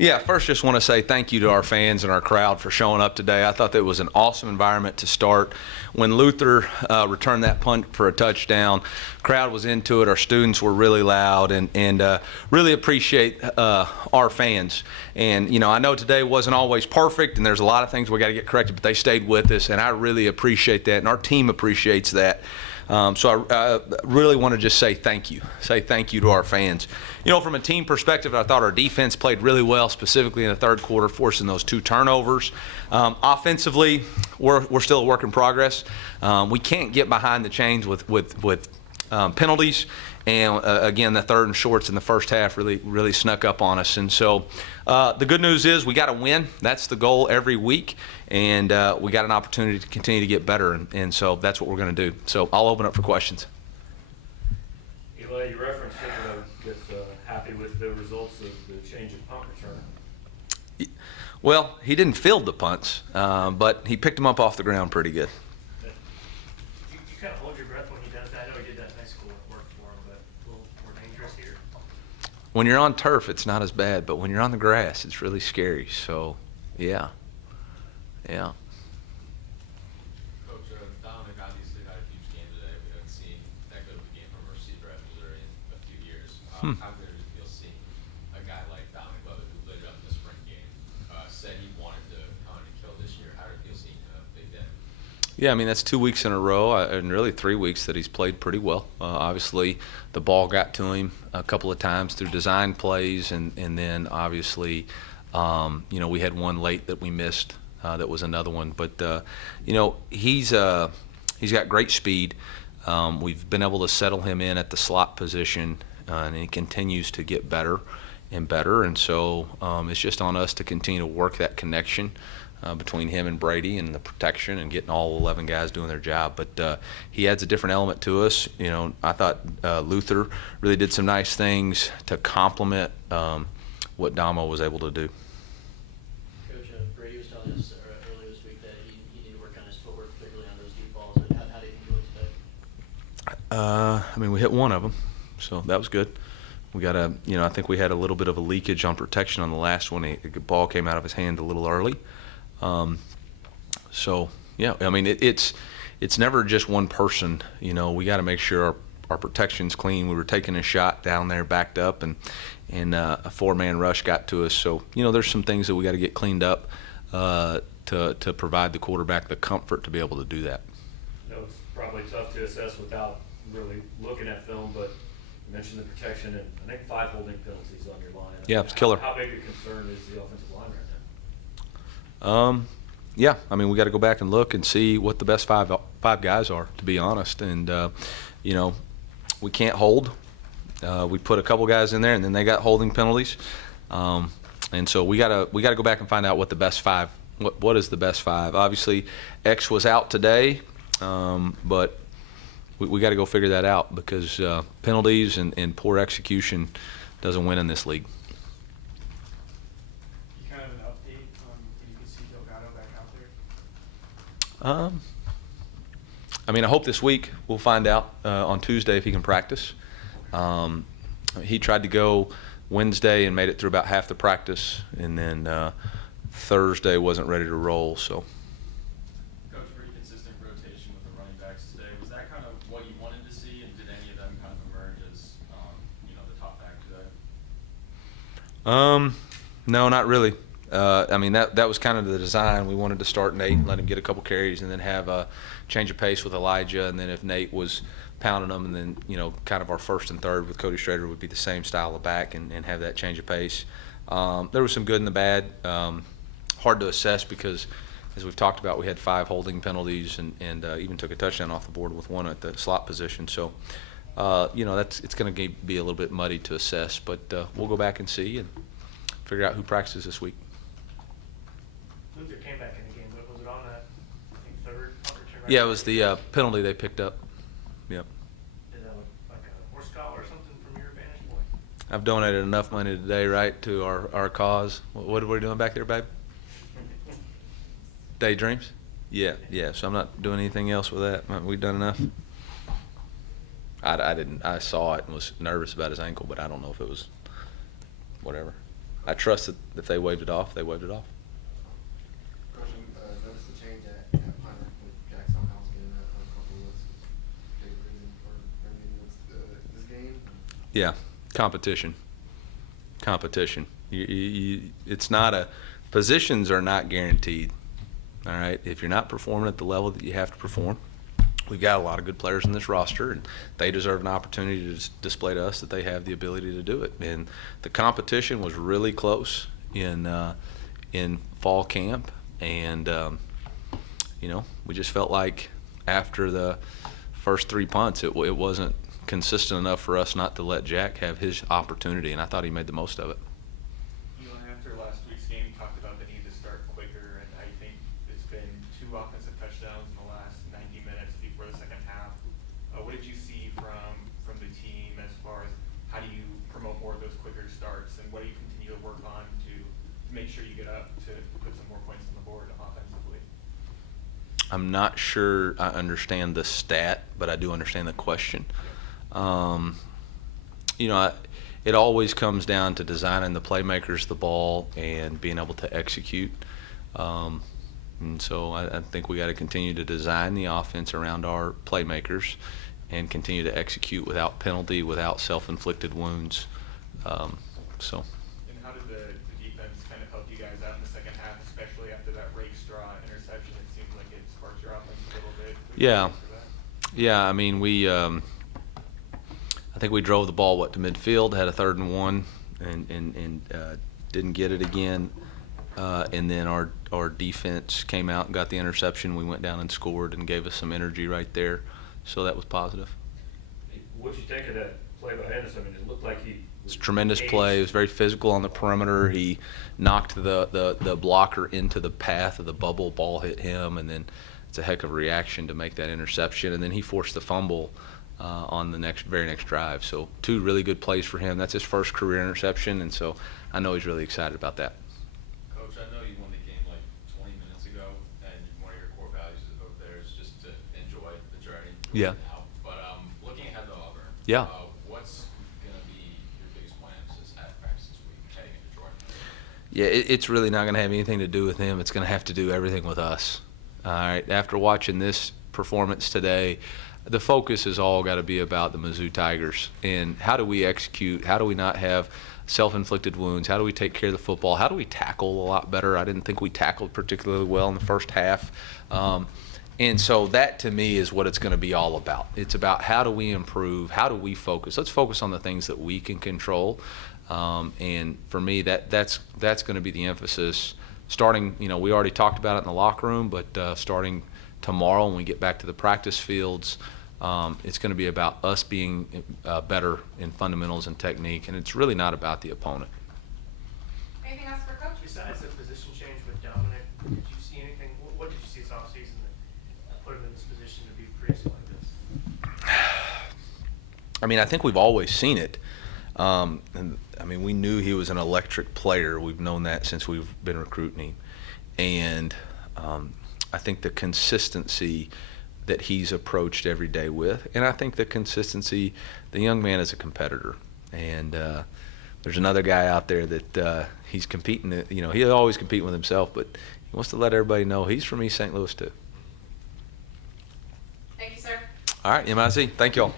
Yeah, first just want to say thank you to our fans and our crowd for showing up today. I thought that was an awesome environment to start. When Luther returned that punt for a touchdown, crowd was into it. Our students were really loud, and really appreciate our fans. And, you know, I know today wasn't always perfect, and there's a lot of things we got to get corrected, but they stayed with us, and I really appreciate that, and our team appreciates that. So I really want to just say thank you to our fans. You know, from a team perspective, I thought our defense played really well, specifically in the third quarter, forcing those 2 turnovers. Offensively, we're still a work in progress. We can't get behind the chains with penalties. And again, the 3rd and shorts in the first half really snuck up on us. And so the good news is we got to win. That's the goal every week. And we got an opportunity to continue to get better. And so that's what we're going to do. So I'll open up for questions. Eli, you referenced it, happy with the results of the change of punt return. Well, he didn't field the punts, but he picked them up off the ground pretty good. You kind of hold your breath when he does that. I know he did that in high school. It worked for him, but a little more dangerous here. When you're on turf, it's not as bad, but when you're on the grass, it's really scary. So, yeah. Coach, Dominic obviously had a huge game today. We haven't seen that good of a game from a receiver at Missouri in a few years. How good does it feel seeing a guy like Dominic Lovett, who lit up the spring game, said he wanted to come and kill this year? How did it feel seeing a big day? Yeah, I mean, that's 2 weeks in a row, and really 3 weeks that he's played pretty well. Obviously, the ball got to him a couple of times through design plays, and then obviously, you know, we had one late that we missed. That was another one, but you know, he's got great speed. We've been able to settle him in at the slot position, and he continues to get better and better. And so it's just on us to continue to work that connection between him and Brady and the protection and getting all 11 guys doing their job. But he adds a different element to us. You know, I thought Luther really did some nice things to complement what Damo was able to do. Coach, Brady was telling us earlier this week that he needed to work on his footwork, particularly on those deep balls. How do you think he looked today? I mean, we hit one of them, so that was good. We got you know, I think we had a little bit of a leakage on protection on the last one. The ball came out of his hand a little early. So yeah, I mean, it's never just one person. You know, we got to make sure our protection's clean. We were taking a shot down there, backed up, and a 4-man rush got to us. So, you know, there's some things that we got to get cleaned up to provide the quarterback the comfort to be able to do that. I know it's probably tough to assess without really looking at film, but you mentioned the protection, and I think 5 holding penalties on your line. Yeah, it's killer. How big a concern is the offensive line right now? Yeah, I mean, we got to go back and look and see what the best five guys are, to be honest. And you know, we can't hold. We put a couple guys in there, and then they got holding penalties. And so we gotta go back and find out what the best 5. What is the best 5? Obviously, X was out today, but we got to go figure that out, because penalties and poor execution doesn't win in this league. Kind of an update on when you can see Delgado back out there? I mean, I hope this week we'll find out on Tuesday if he can practice. He tried to go Wednesday and made it through about half the practice, and then Thursday wasn't ready to roll. So. Coach, pretty consistent rotation with the running backs today. Was that kind of what you wanted to see, and did any of them kind of emerge as you know, the top back today? No, not really. I mean, that was kind of the design. We wanted to start Nate and let him get a couple carries, and then have a change of pace with Elijah, and then if Nate was pounding them, and then, you know, kind of our first and third with Cody Strader would be the same style of back, and have that change of pace. There was some good and the bad. Hard to assess because, as we've talked about, we had 5 holding penalties, and even took a touchdown off the board with one at the slot position. So, you know, it's going to be a little bit muddy to assess, but we'll go back and see and figure out who practices this week. Luther came back in the game, but was it on that, I think, 3rd punt return? Right? Yeah, it was the penalty they picked up. Yep. Did that look like a horse collar or something from your vantage point? I've donated enough money today, right, to our cause. What are we doing back there, babe? Daydreams? Yeah. So I'm not doing anything else with that. We've done enough. I didn't. I saw it and was nervous about his ankle, but I don't know if it was whatever. I trust that if they waved it off, they waved it off. Coach, noticed the change at punter with Jackson House getting a couple looks. Big reason for bringing this game. Yeah, competition. Competition. It's not a positions are not guaranteed. All right, if you're not performing at the level that you have to perform, we've got a lot of good players in this roster, and they deserve an opportunity to display to us that they have the ability to do it. And the competition was really close in fall camp, and we just felt like after the first 3 punts, it wasn't consistent enough for us not to let Jack have his opportunity, and I thought he made the most of it. Eli, after last week's game, you talked about the need to start quicker, and I think it's been 2 offensive touchdowns in the last 90 minutes before the second half. What did you see from the team as far as how do you promote more of those quicker starts, and what do you continue to work on to make sure you get up to put some more points on the board offensively? I'm not sure I understand the stat, but I do understand the question. It always comes down to designing the playmakers the ball and being able to execute. And so I think we got to continue to design the offense around our playmakers and continue to execute without penalty, without self-inflicted wounds. And how did the defense kind of help you guys out in the second half, especially after that Rakestraw interception? It seems like it sparked your offense a little bit. Yeah, I mean, I think we drove the ball to midfield, had a 3rd and 1, and didn't get it again. And then our defense came out and got the interception. We went down and scored and gave us some energy right there. So that was positive. What'd you think of that play by Henderson? I mean, it looked like he. It's a tremendous play. It was very physical on the perimeter. He knocked the blocker into the path of the bubble. Ball hit him, and then it's a heck of a reaction to make that interception. And then he forced the fumble on the very next drive. So 2 really good plays for him. That's his first career interception, and so I know he's really excited about that. Coach, I know you won the game like 20 minutes ago, and one of your core values over there is just to enjoy the journey. Yeah. Now. But looking ahead to Auburn, Yeah. What's going to be your biggest plan at practice this week heading into Jordan? Yeah, it's really not going to have anything to do with him. It's going to have to do everything with us. All right. After watching this performance today, the focus has all got to be about the Mizzou Tigers and how do we execute? How do we not have self-inflicted wounds? How do we take care of the football? How do we tackle a lot better? I didn't think we tackled particularly well in the first half. And so that, to me, is what it's going to be all about. It's about how do we improve? How do we focus? Let's focus on the things that we can control. And for me, that's going to be the emphasis. Starting, we already talked about it in the locker room, but starting tomorrow when we get back to the practice fields, it's going to be about us being better in fundamentals and technique, and it's really not about the opponent. Anything else for Coach? Besides the position change with Dominic, did you see anything? What did you see this offseason that put him in this position to be producing like this? I mean, I think we've always seen it. And I mean, we knew he was an electric player. We've known that since we've been recruiting him. And I think the consistency that he's approached every day with, and I think the consistency, the young man is a competitor. And there's another guy out there that he's competing, he'll always compete with himself, but he wants to let everybody know he's from East St. Louis too. Thank you, sir. All right, MIZ, thank y'all.